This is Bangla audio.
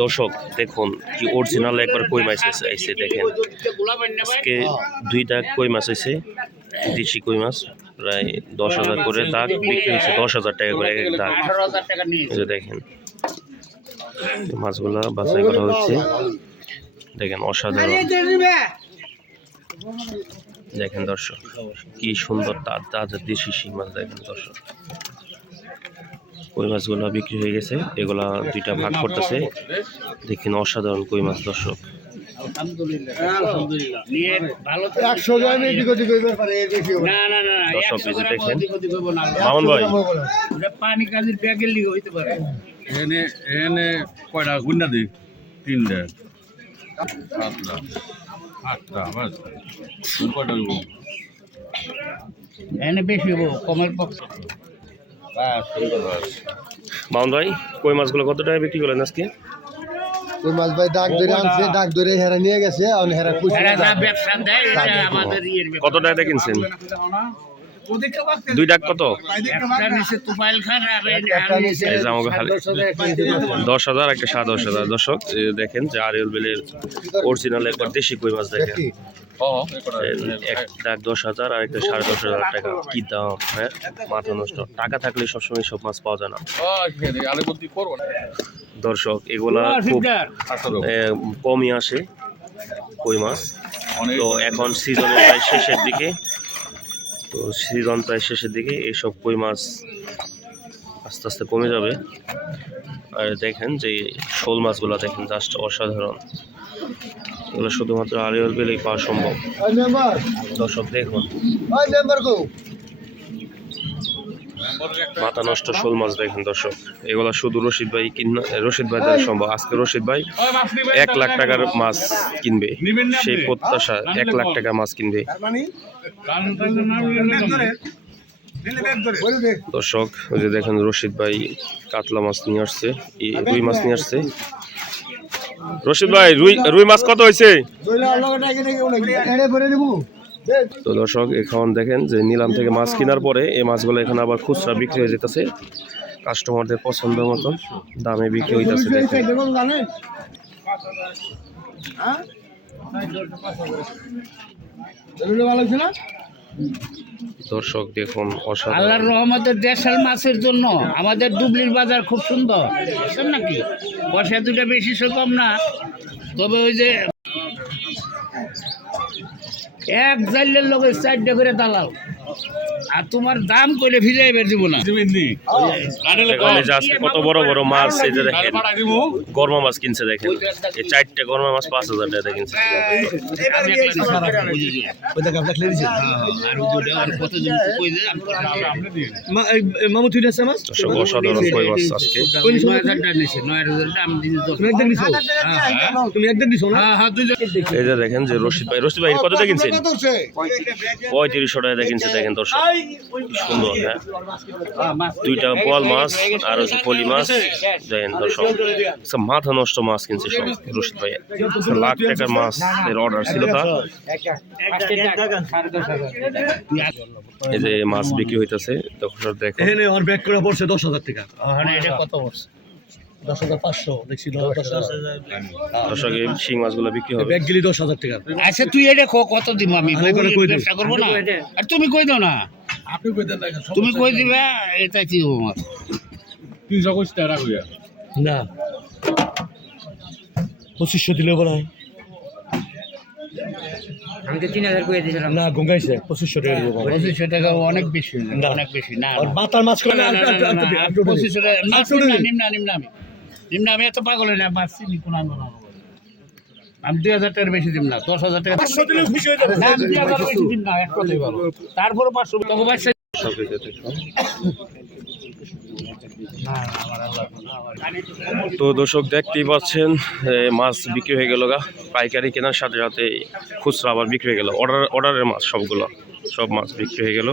দর্শক দেখুন কি অরিজিনাল একবার কই মাছ এসে দেখেন আজকে 2টা কই মাছ এসে দেশি কই মাছ প্রায় 10,000 করে দাগ বিক্রি হয়েছে 10,000 টাকা করে এক দাগ দেখেন মাছগুলা বাছাই করা হচ্ছে দেখেন অসাধারণ দেখেন দর্শক কি সুন্দর তাজা দেশি শিং মাছ দেখেন দর্শক কই মাছগুলো বিক্রি হয়ে গেছে এগুলা 2টা ভাগ করতেছে দেখেন অসাধারণ কই মাছ দর্শক দেখেন মামুন ভাই পানি কাজের ব্যাগের লিগে হইতে পারে এনে এনে কয়টা গুন্না দিই 3টা 7টা 8টা বাস কয়টা এনে বেশি হবো কমের পক্ষে মামুন ভাই কই মাছগুলো কত টাকা বিক্রি করলেন আজকে কই মাছ ভাই ডাক ধরে আনছে ডাক ধরে হেরা নিয়ে গেছে আর হেরা খুশি ব্যবসা দেয় এটা আমাদের ইয়ের কত টাকা কিনছেন 2 ডাক কত 10,000 একটা 10,000 দর্শক দেখেন যে আরিয়াল বেলের অরিজিনাল একবার দেশি কই মাছ দেখেন এক ডাক 10,000 আর একটা 10,500 টাকা কি দাম হ্যাঁ মাথা নষ্ট টাকা থাকলে সবসময় সব মাছ পাওয়া যায় না দর্শক এগুলা খুব কমই আসে কই মাছ তো এখন সিজনের প্রায় শেষের দিকে তো সিজন প্রায় শেষের দিকে এইসব কই মাছ আস্তে আস্তে কমে যাবে আর দেখেন যে শোল মাছগুলো দেখেন জাস্ট অসাধারণ এগুলো শুধুমাত্র আরিয়াল বেলেই পাওয়া সম্ভব দর্শক দেখুন মাথা নষ্ট শোল মাছ দেখেন দর্শক এগুলো শুধু রশিদ ভাই দ্বারা সম্ভব আজকে রশিদ ভাই 1 লাখ টাকার মাছ কিনবে সেই প্রত্যাশা 1 লাখ টাকার মাছ কিনবে দর্শক ওই যে দেখেন রশিদ ভাই কাতলা মাছ নিয়ে আসছে রুই মাছ নিয়ে আসছে রশিদ ভাই রুই মাছ কত হয়েছে তো দর্শক এখন দেখেন যে নিলাম থেকে মাছ কেনার পরে এই মাছগুলো এখন আবার খুচরা বিক্রি হয়ে যেতেছে কাস্টমারদের পছন্দ মতন দামে বিক্রি হইতেছে দর্শক দেখুন আল্লাহর রহমতের দেশাল মাছের জন্য আমাদের ডুবলির বাজার খুব সুন্দর বুঝছেন নাকি পয়সা 2টা বেশি সে কম না তবে ওই যে এক জাইলের লোকের 4টা করে দালাল আর তোমার দাম করে ফিরে দিব না কত বড় বড় মাছ এই যে দেখেন গরমা মাছ কিনছে দেখেন এই 4টা গরমা মাছ 5,000 টাকা কিনছে অসাধারণ কই মাছ আজকে এই যে দেখেন যে রশিদ ভাই কত টাকা কিনছেন 3500 টাকা কিনছে দেখেন দর্শক সুন্দর হ্যাঁ 2টা বোয়াল মাছ আর হচ্ছে পলি মাছ দেখেন দর্শক মাথা নষ্ট মাছ কিনছে সব রশিদ ভাই 1 লাখ টাকার মাছ এর অর্ডার ছিল তার এই যে মাছ বিক্রি হইতেছে দর্শক দেখেন এখানে ওর ব্যাক করে পড়ছে 10,000 টাকা ওখানে এটা কত পড়ছে 10,500 দেখছি 10,000 দর্শক এই শিং মাছগুলো বিক্রি হবে ব্যাগ গেলি 10,000 টাকা আচ্ছা তুই এটা কত দিব আমি ব্যবসা করবো না আর তুমি কই দাও না আপনি কই দেন না তুমি কই দিবে এটা কি আমার 300 টাকা কইয়া না 2500 দিলে বলা আমি তো 3,000 কই দিয়েছিলাম না গঙ্গাইছে 2500 টাকা দিব 2500 টাকা অনেক বেশি অনেক বেশি না আর মাথার মাছ করে 2500 টাকা নিম্ন আমি এত পাগল না মাছ চিনি কোন আন্দোলন আমি 2,000 টাকার বেশি দিব না 10,000 টাকা 500 দিলে খুশি হয়ে যাবে না আমি 2,000 বেশি দিব না এক কথাই বলো তারপরে 500 টাকা বাচ্চা তো দর্শক দেখতেই পাচ্ছেন মাছ বিক্রি হয়ে গেল গা পাইকারি কেনার সাথে সাথে খুচরা আবার বিক্রি হয়ে গেল অর্ডারের মাছ সব মাছ বিক্রি হয়ে গেল